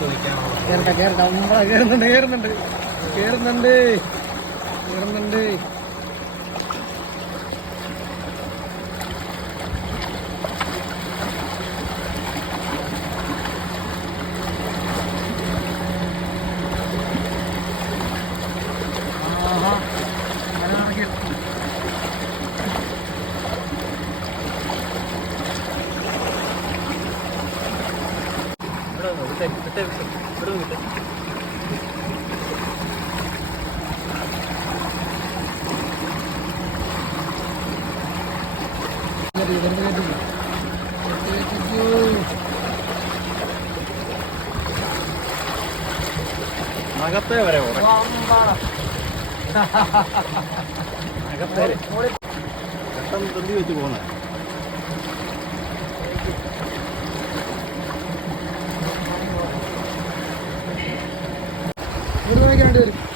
ചോദിക്കാനുള്ളത് കേറുന്നുണ്ട് കേറുന്നുണ്ട്. കേറുന്നുണ്ട് കേറുന്നുണ്ട്. അകത്തെ വരെ അകത്തേ പെട്ടെന്ന് തുമ്പി വെച്ച് പോകുന്നത് ഇവിടെ നോക്കി രണ്ടുപേരും